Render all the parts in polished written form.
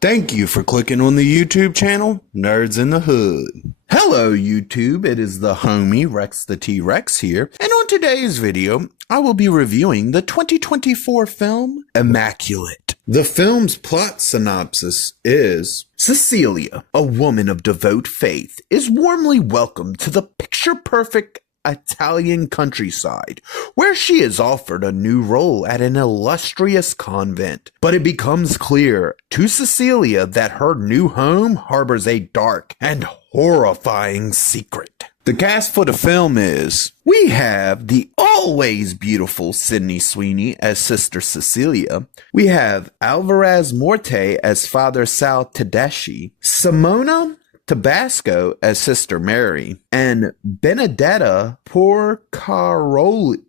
Thank you for clicking on the YouTube channel, Nerds in the Hood. Hello YouTube, it is the homie Rex the T-Rex here, and on today's video, I will be reviewing the 2024 film, Immaculate. The film's plot synopsis is, Cecilia, a woman of devout faith, is warmly welcomed to the picture-perfect Italian countryside, where she is offered a new role at an illustrious convent. But it becomes clear to Cecilia that her new home harbors a dark and horrifying secret. The cast for the film is, we have the always beautiful Sydney Sweeney as Sister Cecilia. We have Alvarez Morte as Father Sal Tedeschi. Simona Tabasco as Sister Mary, and Benedetta Porcaroli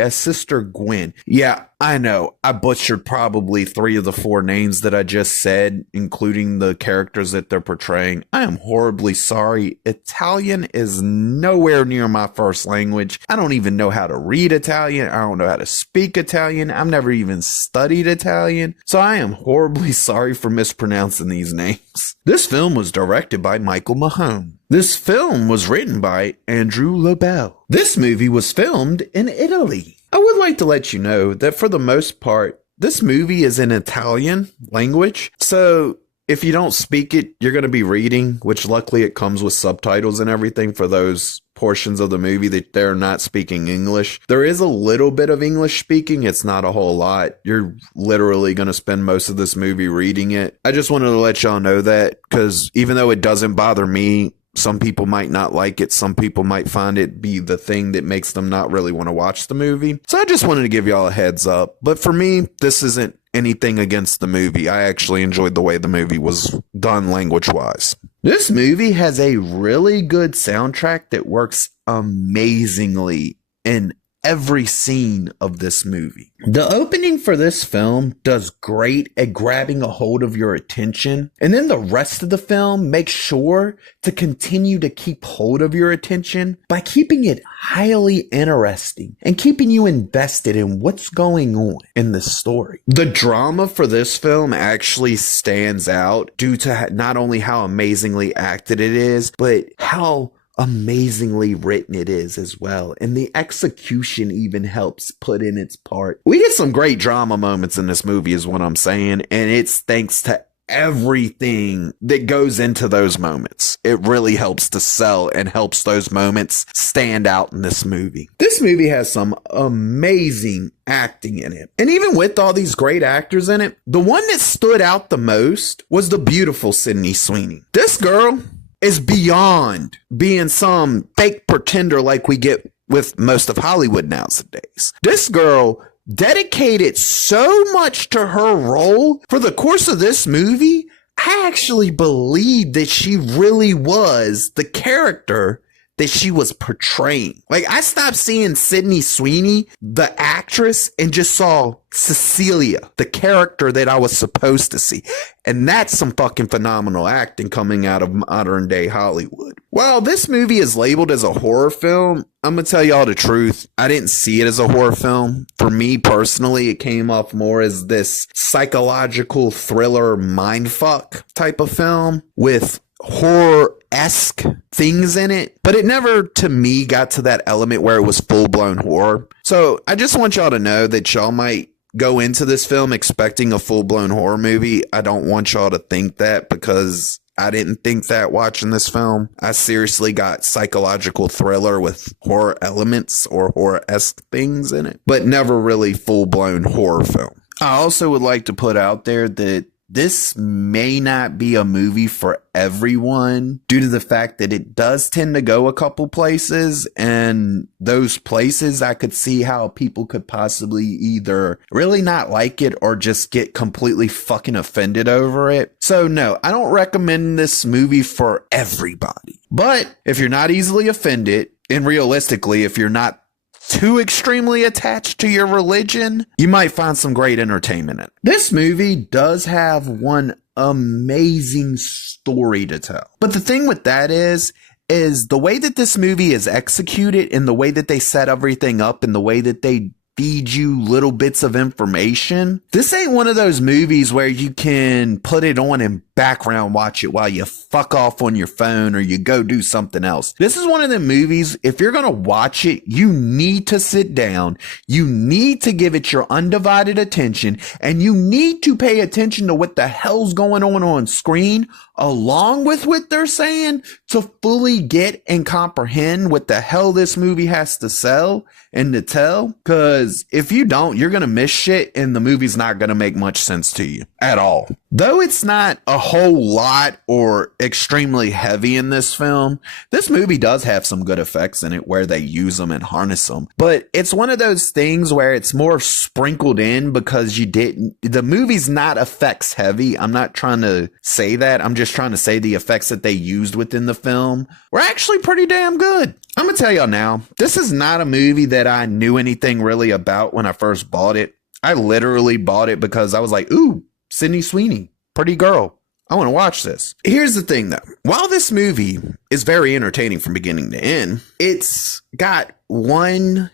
as Sister Gwen. Yeah, I know, I butchered probably 3 of the 4 names that I just said, including the characters that they're portraying. I am horribly sorry. Italian is nowhere near my first language. I don't even know how to read Italian. I don't know how to speak Italian. I've never even studied Italian. So I am horribly sorry for mispronouncing these names. This film was directed by Michael Mahone. This film was written by Andrew Lobel. This movie was filmed in Italy. I would like to let you know that for the most part, this movie is in Italian language. So if you don't speak it, you're going to be reading, which luckily it comes with subtitles and everything for those portions of the movie that they're not speaking English. There is a little bit of English speaking. It's not a whole lot. You're literally going to spend most of this movie reading it. I just wanted to let y'all know that, because even though it doesn't bother me, some people might not like it. Some people might find it be the thing that makes them not really want to watch the movie. So I just wanted to give y'all a heads up. But for me, this isn't anything against the movie. I actually enjoyed the way the movie was done language-wise. This movie has a really good soundtrack that works amazingly in every scene of this movie. The opening for this film does great at grabbing a hold of your attention, and then the rest of the film makes sure to continue to keep hold of your attention by keeping it highly interesting and keeping you invested in what's going on in this story. The drama for this film actually stands out due to not only how amazingly acted it is, but how amazingly written it is as well, and the execution even helps put in its part. We get some great drama moments in this movie is what I'm saying, and it's thanks to everything that goes into those moments. It really helps to sell and helps those moments stand out in this movie. This movie has some amazing acting in it, and even with all these great actors in it, the one that stood out the most was the beautiful Sydney Sweeney. This girl is beyond being some fake pretender like we get with most of Hollywood nowadays. This girl dedicated so much to her role for the course of this movie. I actually believe that she really was the character that she was portraying. Like, I stopped seeing Sydney Sweeney, the actress, and just saw Cecilia, the character that I was supposed to see. And that's some fucking phenomenal acting coming out of modern day Hollywood. While this movie is labeled as a horror film, I'm gonna tell y'all the truth. I didn't see it as a horror film. For me personally, it came off more as this psychological thriller mindfuck type of film with horror-esque things in it, but it never to me got to that element where it was full-blown horror. So I just want y'all to know that y'all might go into this film expecting a full-blown horror movie. I don't want y'all to think that, because I didn't think that watching this film. I seriously got psychological thriller with horror elements or horror-esque things in it, but never really full-blown horror film. I also would like to put out there that this may not be a movie for everyone due to the fact that it does tend to go a couple places, and those places I could see how people could possibly either really not like it or just get completely fucking offended over it. So no, I don't recommend this movie for everybody. But if you're not easily offended, and realistically, if you're not too extremely attached to your religion, you might find some great entertainment in it. This movie does have one amazing story to tell. But the thing with that is the way that this movie is executed and the way that they set everything up and the way that they feed you little bits of information. This ain't one of those movies where you can put it on and background watch it while you fuck off on your phone or you go do something else. This is one of the movies, if you're going to watch it, you need to sit down, you need to give it your undivided attention, and you need to pay attention to what the hell's going on screen along with what they're saying to fully get and comprehend what the hell this movie has to sell and to tell. Because if you don't, you're going to miss shit and the movie's not going to make much sense to you at all. Though it's not a whole lot or extremely heavy in this film, this movie does have some good effects in it where they use them and harness them. But it's one of those things where it's more sprinkled in because the movie's not effects heavy. I'm not trying to say that. I'm just trying to say the effects that they used within the film were actually pretty damn good. I'm going to tell y'all now, this is not a movie that I knew anything really about when I first bought it. I literally bought it because I was like, ooh, Sydney Sweeney, pretty girl. I want to watch this. Here's the thing though. While this movie is very entertaining from beginning to end, it's got one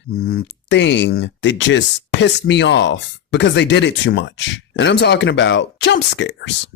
thing that just pissed me off because they did it too much. And I'm talking about jump scares.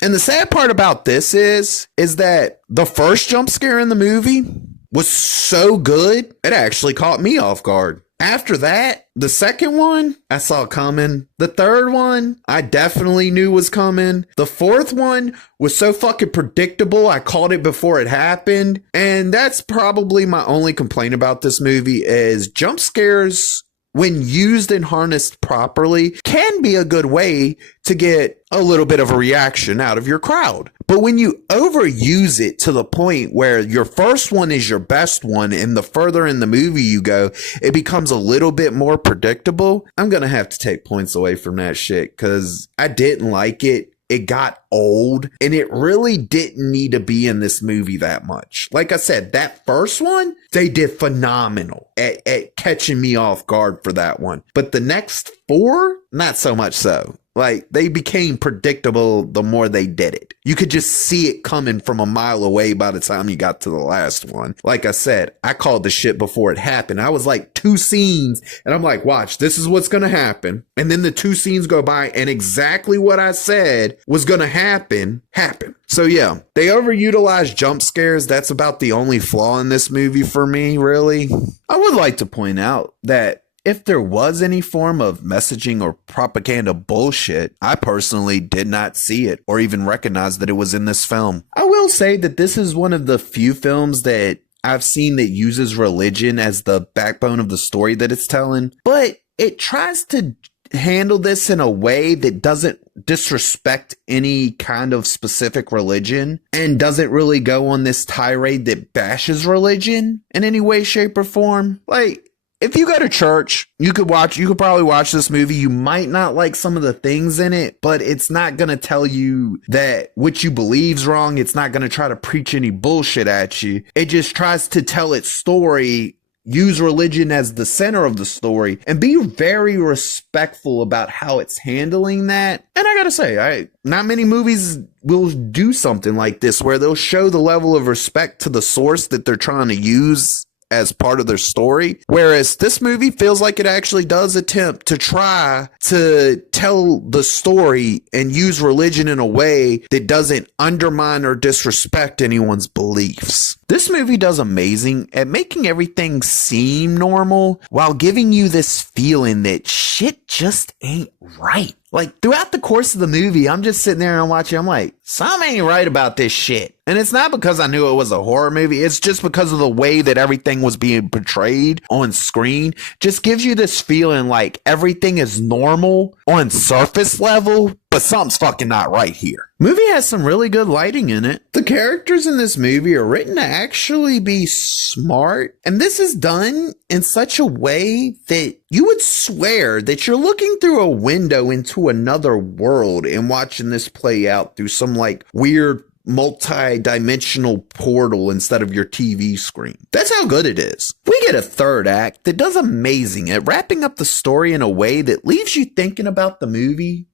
And the sad part about this is that the first jump scare in the movie was so good, it actually caught me off guard. After that, the second one, I saw coming. The third one, I definitely knew was coming. The fourth one was so fucking predictable, I called it before it happened. And that's probably my only complaint about this movie is jump scares, when used and harnessed properly, can be a good way to get a little bit of a reaction out of your crowd. But when you overuse it to the point where your first one is your best one and the further in the movie you go, it becomes a little bit more predictable, I'm going to have to take points away from that shit because I didn't like it. It got old and it really didn't need to be in this movie that much. Like I said, that first one, they did phenomenal at catching me off guard for that one. But the next four, not so much so. Like, they became predictable the more they did it. You could just see it coming from a mile away by the time you got to the last one. Like I said, I called the shit before it happened. I was like 2 scenes and I'm like, watch, this is what's going to happen. And then the 2 scenes go by and exactly what I said was going to happen, happened. So yeah, they overutilized jump scares. That's about the only flaw in this movie for me, really. I would like to point out that if there was any form of messaging or propaganda bullshit, I personally did not see it or even recognize that it was in this film. I will say that this is one of the few films that I've seen that uses religion as the backbone of the story that it's telling, but it tries to handle this in a way that doesn't disrespect any kind of specific religion and doesn't really go on this tirade that bashes religion in any way, shape, or form. Like, if you go to church, you could probably watch this movie. You might not like some of the things in it, but it's not going to tell you that what you believe's wrong. It's not going to try to preach any bullshit at you. It just tries to tell its story, use religion as the center of the story, and be very respectful about how it's handling that. And I gotta say, not many movies will do something like this where they'll show the level of respect to the source that they're trying to use as part of their story. Whereas this movie feels like it actually does attempt to try to tell the story and use religion in a way that doesn't undermine or disrespect anyone's beliefs. This movie does amazing at making everything seem normal while giving you this feeling that shit just ain't right. Like, throughout the course of the movie, I'm just sitting there and I'm watching, I'm like, something ain't right about this shit. And it's not because I knew it was a horror movie. It's just because of the way that everything was being portrayed on screen. Just gives you this feeling like everything is normal on surface level, but something's fucking not right here. Movie has some really good lighting in it. The characters in this movie are written to actually be smart. And this is done in such a way that you would swear that you're looking through a window into another world and watching this play out through some like weird multi-dimensional portal instead of your TV screen. That's how good it is. We get a third act that does amazing at wrapping up the story in a way that leaves you thinking about the movie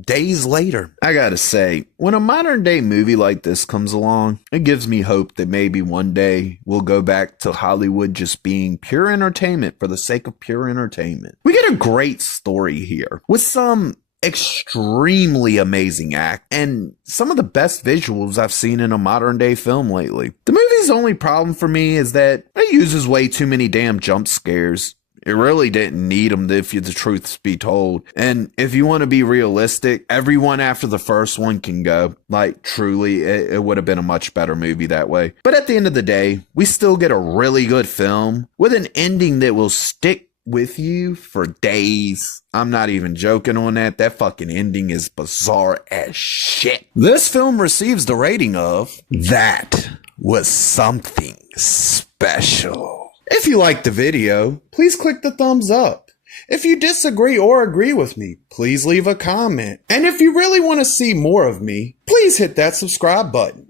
days later. I gotta say, when a modern day movie like this comes along, it gives me hope that maybe one day we'll go back to Hollywood just being pure entertainment for the sake of pure entertainment. We get a great story here with some extremely amazing act and some of the best visuals I've seen in a modern day film lately. The movie's only problem for me is that it uses way too many damn jump scares. It really didn't need them, if the truth be told. And if you want to be realistic, everyone after the first one can go. Like, truly, it would have been a much better movie that way. But at the end of the day, we still get a really good film with an ending that will stick with you for days. I'm not even joking on that. That fucking ending is bizarre as shit. This film receives the rating of that was something special. If you liked the video, please click the thumbs up. If you disagree or agree with me, please leave a comment. And if you really want to see more of me, please hit that subscribe button.